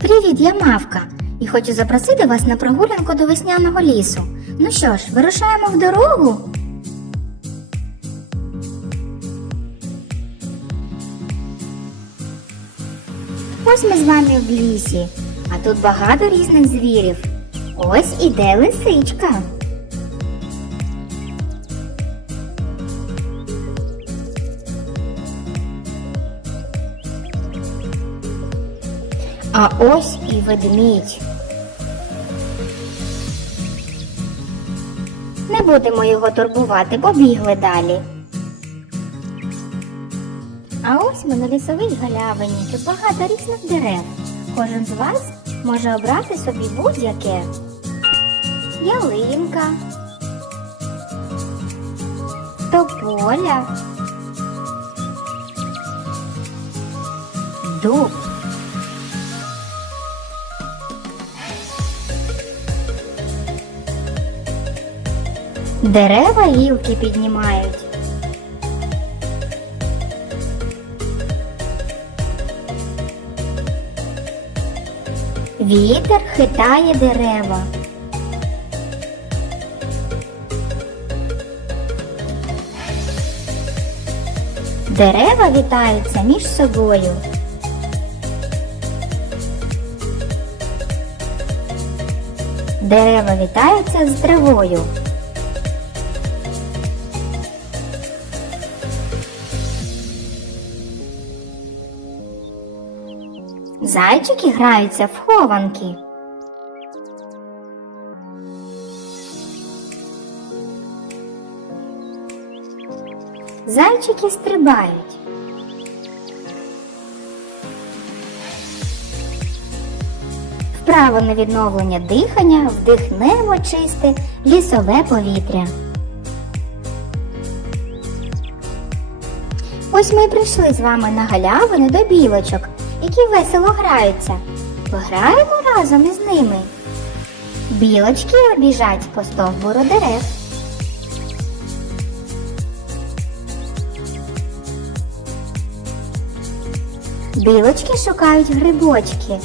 Привіт, я Мавка, і хочу запросити вас на прогулянку до весняного лісу. Ну що ж, вирушаємо в дорогу? Ось ми з вами в лісі, а тут багато різних звірів. Ось іде лисичка. А ось і ведмідь. Не будемо його турбувати, побігли далі. А ось ми на лісовій галявині, тут багато різних дерев. Кожен з вас може обрати собі будь-яке. Ялинка, тополя, дуб. Дерева гілки піднімають. Вітер хитає дерева. Дерева вітаються між собою. Дерева вітаються з травою. Зайчики граються в хованки. Зайчики стрибають. Вправо на відновлення дихання вдихнемо чисте лісове повітря. Ось ми прийшли з вами на галявину до білочок, які весело граються. Пограємо разом із ними. Білочки біжать по стовбуру дерев. Білочки шукають грибочки.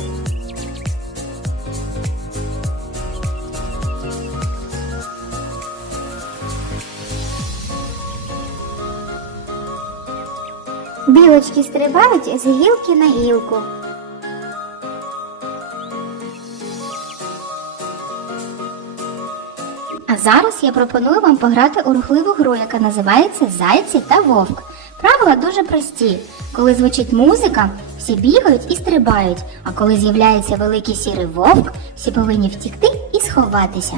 Білочки стрибають з гілки на гілку. А зараз я пропоную вам пограти у рухливу гру, яка називається Зайці та вовк. Правила дуже прості. Коли звучить музика, всі бігають і стрибають, а коли з'являється великий сірий вовк, всі повинні втікти і сховатися.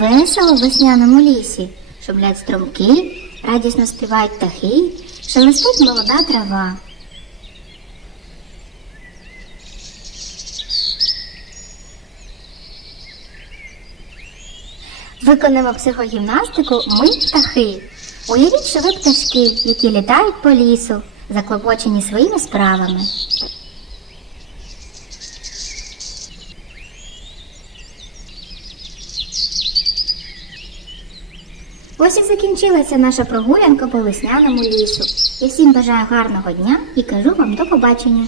Весело в весняному лісі, шумлять струмки, радісно співають птахи, шелестить молода трава. Виконаємо психогімнастику ми птахи. Уявіть, що ви пташки, які літають по лісу, заклопочені своїми справами. Ось і закінчилася наша прогулянка по весняному лісу. Я всім бажаю гарного дня і кажу вам до побачення.